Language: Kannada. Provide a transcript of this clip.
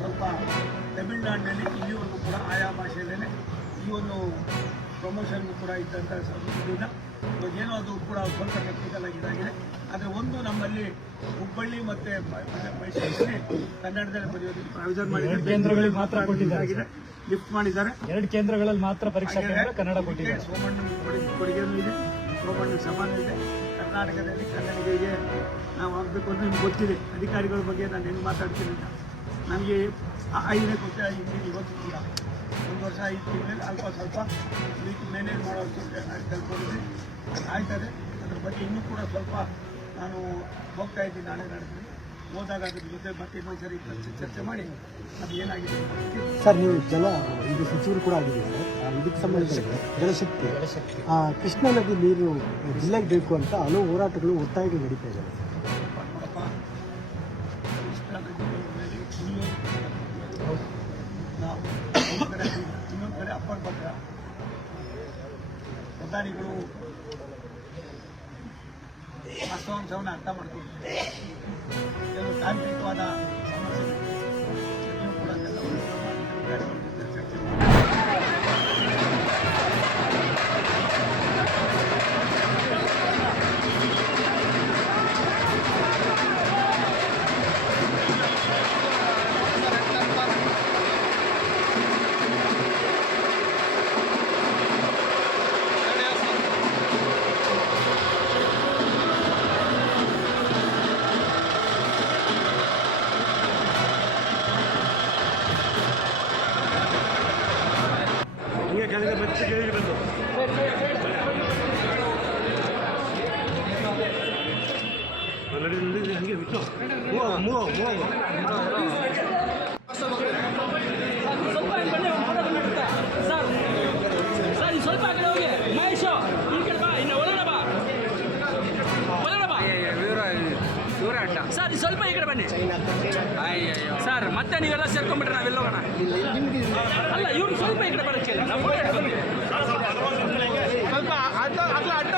ಸ್ವಲ್ಪ ತಮಿಳುನಾಡಿನಲ್ಲಿ ಇಲ್ಲಿವರೆಗೂ ಕೂಡ ಆಯಾ ಭಾಷೆಯಲ್ಲೇ ಈ ಒಂದು ಪ್ರಮೋಷನ್ಗೂ ಕೂಡ ಇದ್ದಂಥ ಇದನ್ನು ಇವಾಗೇನೋ ಅದು ಕೂಡ ಸ್ವಲ್ಪ ಟೆಕ್ನಿಕಲ್ ಆಗಿದೆ. ಆದರೆ ಒಂದು ನಮ್ಮಲ್ಲಿ ಹುಬ್ಬಳ್ಳಿ ಮತ್ತು ಮೈಸೂರಲ್ಲಿ ಕನ್ನಡದಲ್ಲಿ ಬರೆಯೋದಕ್ಕೆ ಪ್ರಾವಿಷನ್ ಮಾಡಿದ್ದಾರೆ. ಕೇಂದ್ರಗಳಿಗೆ ಮಾತ್ರ ಕೊಟ್ಟಿದ್ದಾರೆ, ಲಿಫ್ಟ್ ಮಾಡಿದ್ದಾರೆ. 2 ಕೇಂದ್ರಗಳಲ್ಲಿ ಮಾತ್ರ ಪರೀಕ್ಷಾ ಕೇಂದ್ರ ಕನ್ನಡ ಕೊಟ್ಟಿದ್ದಾರೆ. ಸೋಮಣ್ಣ ಕೊಡುಗೆನೂ ಇದೆ, ಸೋಮಣ್ಣ ಸಮಾನ ಇದೆ. ಕರ್ನಾಟಕದಲ್ಲಿ ಕನ್ನಡಿಗರಿಗೆ ನಾವು ಆಗಬೇಕು ಅಂತ ನಿಮ್ಗೆ ಗೊತ್ತಿದೆ. ಅಧಿಕಾರಿಗಳ ಬಗ್ಗೆ ನಾನು ಹೆಂಗೆ ಮಾತಾಡ್ತೀನಿ ಅಂತ ನನಗೆ 5ನೇ ಕೊಟ್ಟೆ ಇವತ್ತು ಕೂಡ 1 ವರ್ಷ 5 ತಿಂಗಳಲ್ಲಿ ಅಲ್ಪ ಸ್ವಲ್ಪ ರೀತಿ ಮ್ಯಾನೇಜ್ ಮಾಡೋದು ಕಲ್ತ್ಕೊಂಡಿದ್ದೆ ಆಯ್ತದೆ. ಅದ್ರ ಬಗ್ಗೆ ಇನ್ನೂ ಕೂಡ ಸ್ವಲ್ಪ ನಾನು ಹೋಗ್ತಾ ಇದ್ದೀನಿ, ನಾಳೆ ನಡೆತೀನಿ. ಹೋದಾಗ ಅದ್ರ ಜೊತೆ ಮತ್ತೆ ಇನ್ನೊಂದ್ಸರಿ ಚರ್ಚೆ ಮಾಡಿ ಅದು ಏನಾಗಿದೆ. ಸರ್, ನೀವು ಇದು ಸಚಿವರು ಕೂಡ ಆಗಿದ್ದೀರಿ ಸರ್. ಇದಕ್ಕೆ ಸಂಬಂಧಿಸಿದ ಜಲಶಕ್ತಿ ಕೃಷ್ಣಾ ನದಿ ನೀರು ಜಿಲ್ಲೆಗೆ ಬೇಕು ಅಂತ ಹಲವು ಹೋರಾಟಗಳು ಒತ್ತಾಯಗಳು ನಡೀತಾ ಇದ್ದಾರೆ ಸರ್. ಕೃಷ್ಣಾ ನದಿ ನಾವು ಇನ್ನೊಂದು ಕಡೆ ಅಪ್ಪರ್ ಭದ್ರ ಪ್ರಧಾನಿಗಳು ವಾಸ್ತವಾಂಶವನ್ನು ಅರ್ಥ ಮಾಡ್ಕೊಳ್ತಾರೆ. ಕೆಲವು ತಾಂತ್ರಿಕವಾದ ಸಮಸ್ಯೆಗಳು ನೀವು ಕೂಡ ಚರ್ಚೆ ಮಾಡಿ. ಸ್ವಲ್ಪ ಆ ಕಡೆ ಹೋಗಿ ಮಹೇಶ್, ಈ ಕಡೆ ಬಾ, ಇನ್ನು ಒಳಗಡೆ ಬಾ. ಸರ್ ಸ್ವಲ್ಪ ಈ ಕಡೆ ಬನ್ನಿ ಸರ್. ಮತ್ತೆ ನೀವೆಲ್ಲ ಸೇರ್ಕೊಂಡ್ಬಿಟ್ರೆ ನಾವೆಲ್ಲ ಹೋಗೋಣ. ಅಲ್ಲ, ಇವ್ರು ಸ್ವಲ್ಪ ಈ ಕಡೆ ಬರೋಕ್ಕೆ ಸ್ವಲ್ಪ ಅಡ್ಡ